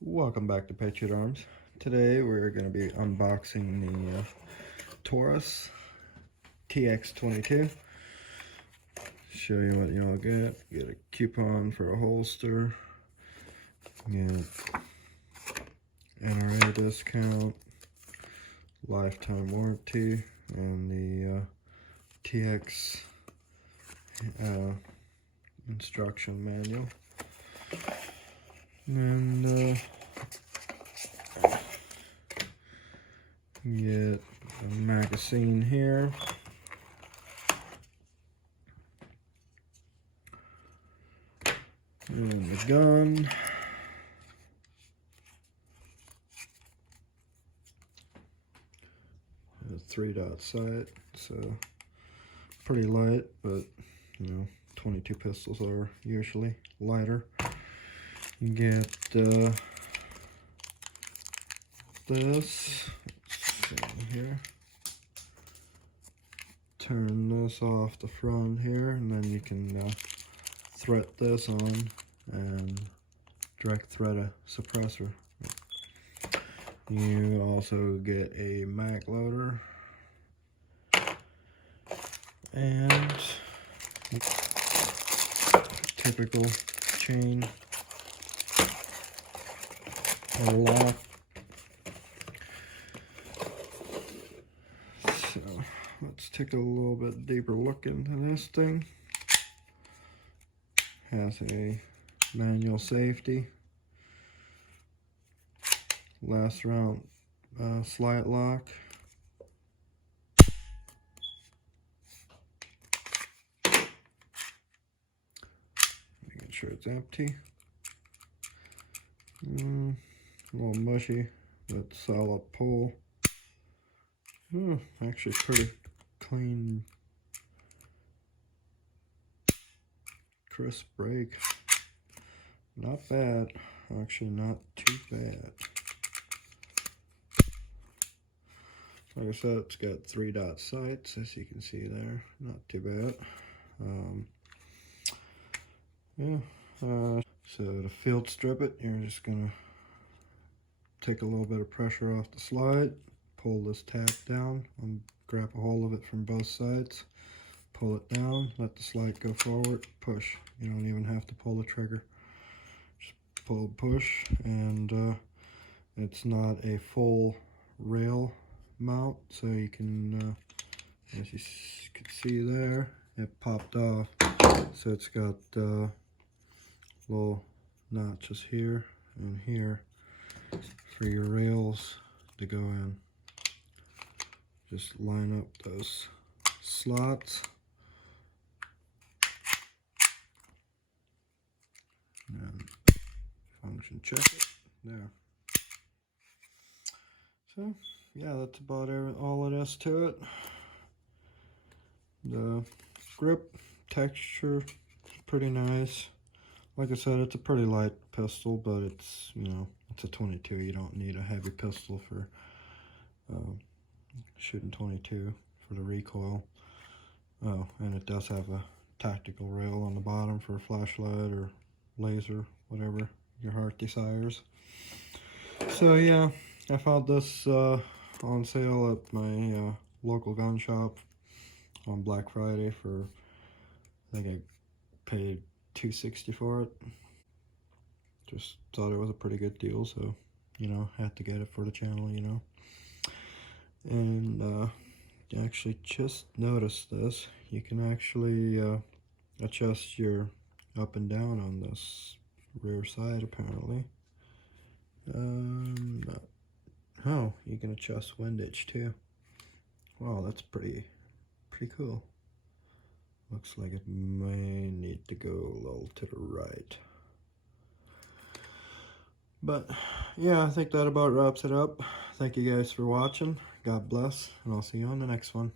Welcome back to Patriot Arms. Today we're going to be unboxing the Taurus TX22. Show you what y'all get. Get a coupon for a holster. Get NRA discount, lifetime warranty, and the TX instruction manual. And get a magazine here. And the gun. A 3-dot sight, so pretty light, but you know, 22 pistols are usually lighter. You get this. Let's see here. Turn this off the front here, and then you can thread this on and direct thread a suppressor. You also get a mag loader and typical chain lock. So let's take a little bit deeper look into this thing. Has a manual safety, last round slide lock, making sure it's empty. A little mushy, but solid pull. Actually pretty clean, crisp brake. Not bad, actually not too bad. Like I said, it's got 3-dot sights, as you can see there. Not too bad. So to field strip it, you're just gonna take a little bit of pressure off the slide, pull this tab down, and grab a hold of it from both sides, pull it down, let the slide go forward, push. You don't even have to pull the trigger. Just pull, push, and it's not a full rail mount, so you can, as you can see there, it popped off. So it's got little notches here and here for your rails to go in. Just line up those slots and function check it there. So yeah, that's about all it is to it. The grip texture pretty nice. Like I said, it's a pretty light pistol, but it's, you know, it's a 22. You don't need a heavy pistol for shooting 22 for the recoil. Oh, and it does have a tactical rail on the bottom for a flashlight or laser, whatever your heart desires. So yeah, I found this on sale at my local gun shop on Black Friday for, I think I paid $260 for it. Just thought it was a pretty good deal, so you know, had to get it for the channel, you know. And actually just noticed this, you can actually adjust your up and down on this rear side apparently. Oh, you can adjust windage too. Wow, that's pretty cool. Looks like it may need to go a little to the right. But yeah, I think that about wraps it up. Thank you guys for watching. God bless, and I'll see you on the next one.